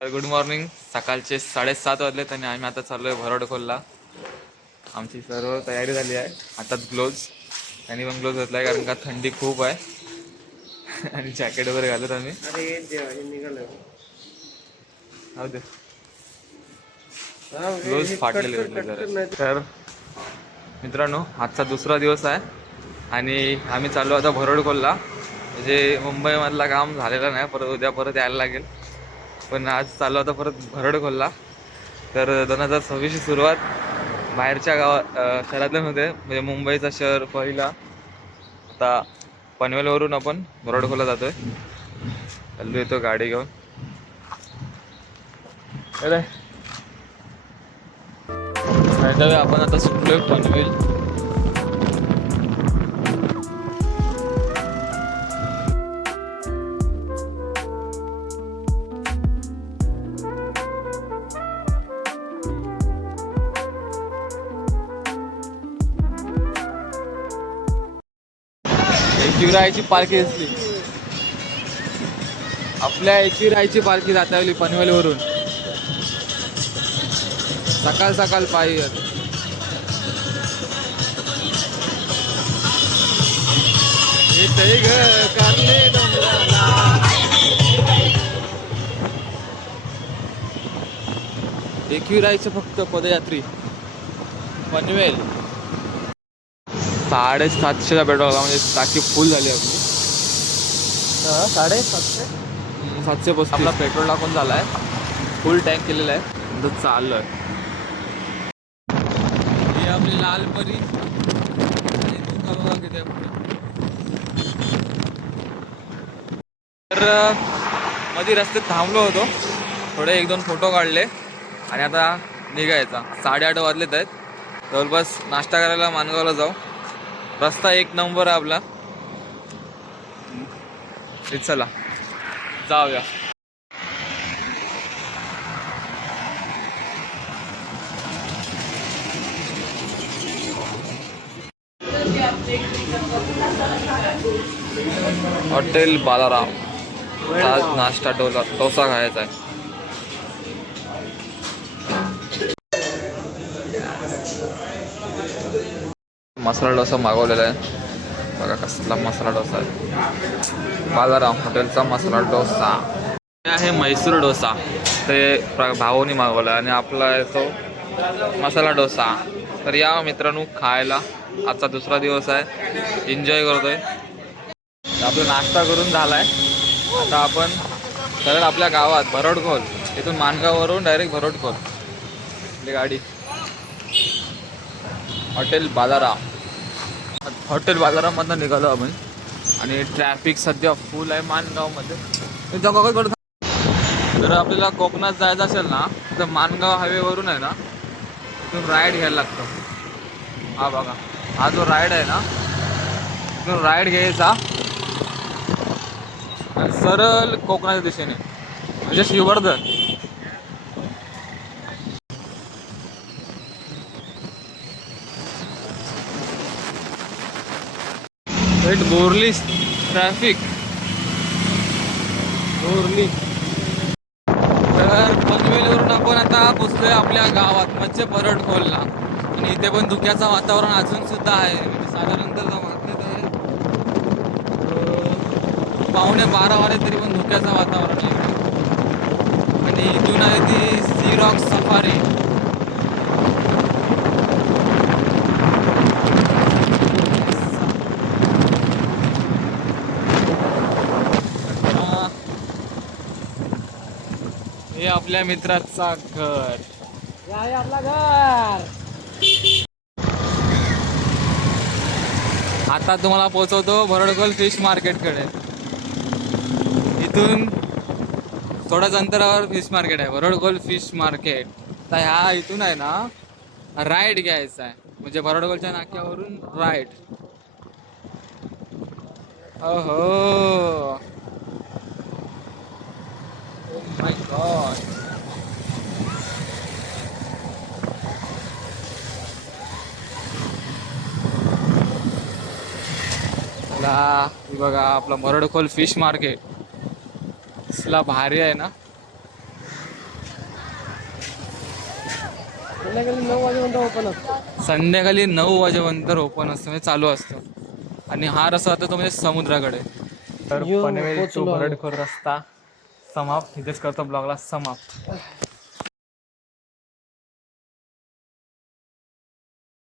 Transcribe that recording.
Good morning. सकाळचे साडेसात वाजलेत आणि आम्ही आता चाललोय भरड खोलला आमची सर्व तयारी झाली आहे. हातात ग्लोव्ज त्यांनी पण ग्लोव्ज घातलाय कारण का थंडी खूप आहे. आणि जॅकेट वगैरे घालत आम्ही. ग्लोव्ज फाटलेले भेटले जरा. तर मित्रांनो आजचा दुसरा दिवस आहे. आणि आम्ही चाललो आता भरड खोलला म्हणजे मुंबईमधला काम झालेलं नाही परत उद्या परत यायला लागेल. पण आज चालू आता परत भरड खोलला. तर दोन हजार सव्वीसची सुरुवात बाहेरच्या गावात अं, शहरातल्या म्हणजे मुंबईचा शहर पहिला. आता पनवेलवरून आपण भरड खोला जातोय. चालू येतो गाडी घेऊन. अरे आपण आता सुटलोय पनवेल. शिवरायाची पालखी दिसली. आपल्या एकविरायची पालखी जातावली पनवेलवरून. सकाळ सकाळ पायी एकविरायचं फक्त पदयात्री. पनवेल. साडेसातशेचा पेट्रोल म्हणजे टाकी फुल झाली आपली. साडे सातशे पस्तीस. आपला पेट्रोल टाकून झालाय. फुल टँक केलेला आहे. आता चाललोय. ही आपली लाल परी. आणि तुका बघा किती आहे पुढे. तर मध्ये रस्त्यात थांबलो होतो. थोडे एक दोन फोटो काढले. आणि आता निघायचा. साडेआठ वाजलेत आहेत. जवळपास नाश्ता करायला मानगावला जाऊ. रस्ता एक नंबर आहे आपला. चला जाऊया. हॉटेल बालाराम. आज नाश्ता डोसा डोसा खायचा आहे. मसाला डोसा मागवलेला आहे. बघा कसला मसाला डोसा आहे. बालाराम हॉटेलचा मसाला डोसा. हे आहे म्हैसूर डोसा. ते प्र- भाऊनी मागवला आणि आपला आहे तो मसाला डोसा. तर या मित्रांनो खायला आजचा दुसरा दिवस आहे. एन्जॉय करतोय. आपला नाश्ता करून झालाय. आता आपण सरळ आपल्या गावात भरडखोल. इथून मानगाववरून डायरेक्ट भरडखोल. आपली गाडी. हॉटेल बाजाराम हॉटेल बाजारामधनं निघालो आपण. आणि ट्रॅफिक सध्या फुल आहे मानगावमध्ये. जर आपल्याला कोकणात जायचं असेल ना तर मानगाव हायवेवरून आहे ना तिथून राईड घ्यायला लागतं. हा बघा. हा जो राईड आहे ना तिथून राईड घ्यायचा. सरळ कोकणाच्या दिशेने. म्हणजे शिवर्धन थेट बोरली ट्रॅफिक बोरली तर पनवेलवरून आपण आता पोचलोय आपल्या गावात म्हणजे परड खोलला आणि इथे पण धुक्याचं वातावरण अजून सुद्धा आहे. म्हणजे साधारण तर वाटतं पावणे बारा वाजे तरी पण धुक्याचं वातावरण आहे. आणि इथून आहे ती सी रॉक सफारी हे आपल्या मित्राचा घर. आपला घर. आता तुम्हाला पोहोचवतो भरडखोल फिश मार्केटकडे. इथून थोड्याच अंतरावर फिश मार्केट आहे भरडखोल फिश मार्केट. तर ह्या इथून आहे ना राईड घ्यायचा आहे. म्हणजे भरडखोलच्या नाक्यावरून राईड. ओहो My God. बघा आपला मरडखोल फिश मार्केट इसला भारी आहे ना. संध्याकाळी नऊ वाजेपर्यंत ओपन असतो. असतं म्हणजे चालू असत. आणि हा रस्ता तो म्हणजे समुद्राकडे तर पनवेल टू रस्ता. समाप्त. इथेच करतो ब्लॉगला समाप्त.